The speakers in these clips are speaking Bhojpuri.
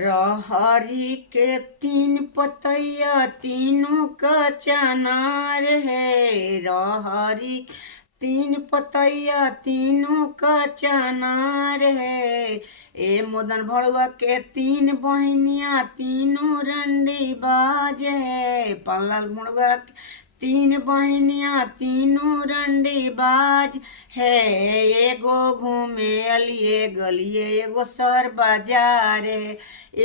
रहरी के तीन पतैया तीनों का चनार है। रहरी तीन पतैया तीनों का चनार है। ए मदन भड़ुआ के तीन बहनिया तीनों रंडी बाज है। पल्लल भड़ुआ के तीन बहनिया तीनों रंडी बाज है। एगो घूमे अलिए गलिए एगो सर बाजार है।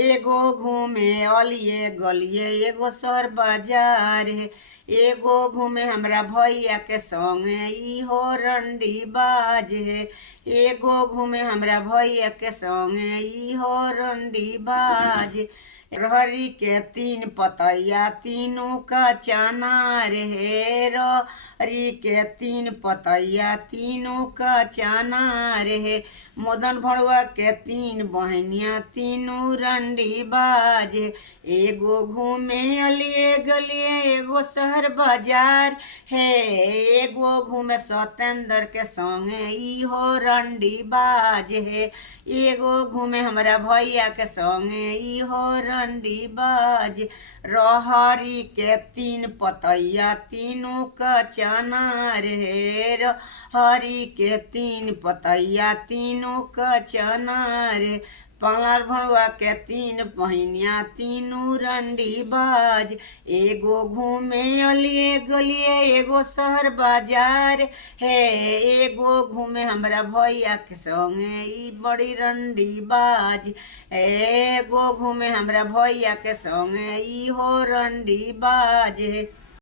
एगो घूमे अलिए गलिए एगो सर बाजार है। एगो घूमे हमरा भैया के संगे इहो रंडी बाज है। एगो घूमे हमरा भैया के संगे इहो रंडी बाज। रहरी के तीन पतैया तीनों का चनार है। रहरी के तीन पतैया तीनों का चनार है। मदन भड़ुआ के तीन बहनिया तीनों रंडी बाज। एगो घूमे अलिए गलिए एगो शहर बाजार है। एगो घूमे सतेंद्र के संगे इहो रंडी बाज है। एगो घूमे हमरा भैया के संगे इहो रंडी बाज। रहरी के तीन पतैया तीनों का चनार है। रहरी के तीन पतैया तीनों का चनार। पल्लल भड़ुआ के तीन बहनिया तीनों रंडी बाज। एगो घूमे अलिए गलिए एगो शहर बाजार है। एगो घूमे हमरा भैया के संगे ई बड़ी रंडी बाज। एगो घूमे हमरा भैया के संगे इहो रंडी बाज है।